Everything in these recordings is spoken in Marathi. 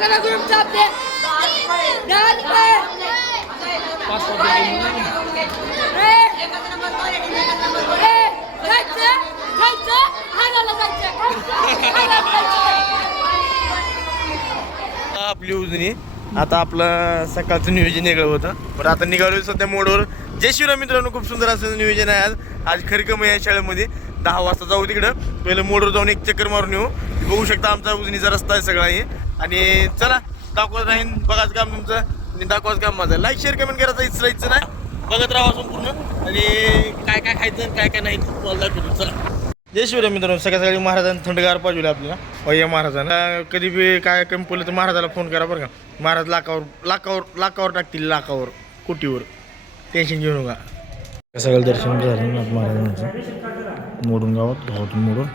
करा ग्रुपचा आपले आपली उजनी आता आपलं सकाळचं नियोजन वेगळं होतं पण आता निघालो सध्या मोडवर. जय शिवराय मित्रांनो, खूप सुंदर असं नियोजन आहे आज खरकम आहे शाळेमध्ये. 10 वाजता जाऊ तिकडं, पहिलं मोडवर जाऊन एक चक्कर मारून येऊ. बघू शकता आमचा उजनीचा रस्ता आहे सगळा हे. आणि चला दाखवत राहीन, बघाच काम तुमचं आणि दाखवाच काम माझं. लाईक शेअर कमेंट करायचं इच्छायचं नाही, बघत राहा संपूर्ण. आणि काय काय खायचं काय काय नाही तुम्हाला दाखवतो. चला जय शिवराय मित्रांनो, सकाळी महाराजांनी थंडगार पाजवले आपल्याला. अय्या महाराजांना कधी बी काय कमी पडलं तर महाराजाला फोन करा बरं का. महाराज लाखावर टाकतील, लाखावर कोटीवर. टेन्शन घेऊ नका. सगळं दर्शन झालं महाराजांचं मोडून गावातून मोडून.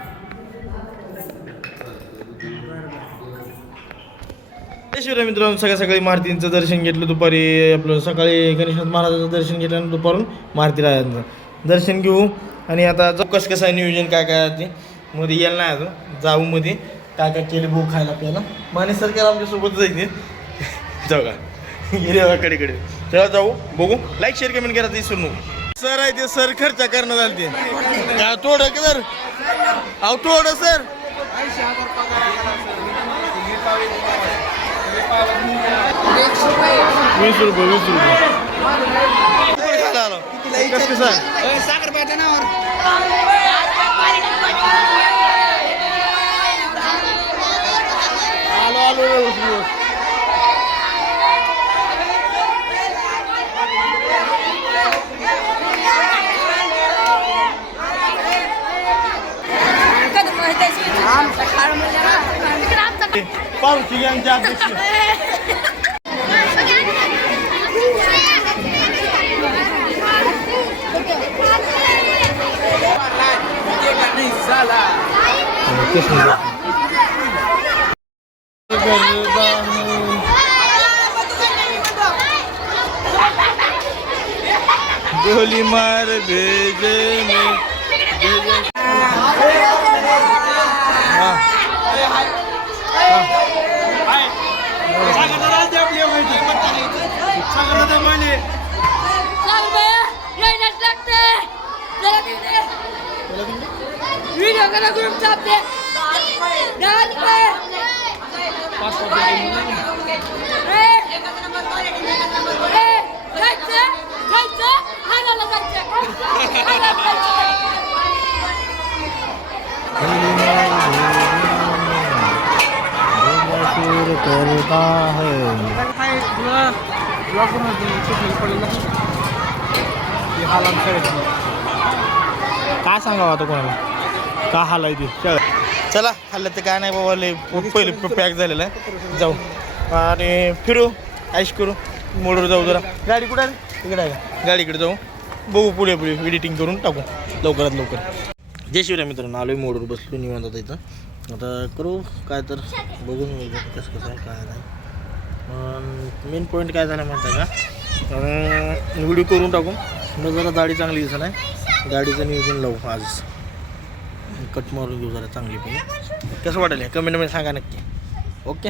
जय शिवराय मित्रांनो, सकाळी महारतींचं दर्शन घेतलं दुपारी. आपलं सकाळी गणेशनाथ महाराजांचं दर्शन घेतलं, दुपारून मारुती राजांचं दर्शन घेऊ. आणि आता कसं आहे नियोजन काय काय ते मध्ये यायला नाही अजून. जाऊ मध्ये काय काय केले भाऊ खायला आपल्याला. माने सर केला आमच्यासोबत जायचे. जाऊ का गेले कडे तेव्हा जाऊ बघू. लाईक शेअर कमेंट करा ते सुनू. सर आहे ते सर खर्च करणं झालं ते थोडं की सर अहो थोडं सर 20 रुपये कसं सर साखर पाहिजे नावर आलो पावती गँगचे अध्यक्ष गोली मार भेजे में व्हिडिओ करा ग्रुपचा आपले करता है काय सांगावं आता कोणाला का हाल आहे ते. चला हल्लं तर काय नाही बाबा, लय पहिले पॅक झालेलं आहे. जाऊ आणि फिरू ऐश करू. मोडवर जाऊ जरा. गाडी कुठे आहे इकडे आहे का? गाडीकडे जाऊ बघू. पुढे एडिटिंग करून टाकू लवकरात लवकर. जय शिवराय मित्रांनो, आलो मोडवर बसलो निवांत आता इथं. आता करू काय तर बघून कसं आहे काय नाही. मेन पॉईंट काय झाला माहिती आहे का, व्हिडिओ करून टाकू. मग जरा दाढी चांगली दिसत नाही, गाडीचं नियोजन लावू आज. कट मारून घेऊ जरा चांगली पण. कसं वाटेल कमेंटमध्ये सांगा नक्की. ओके.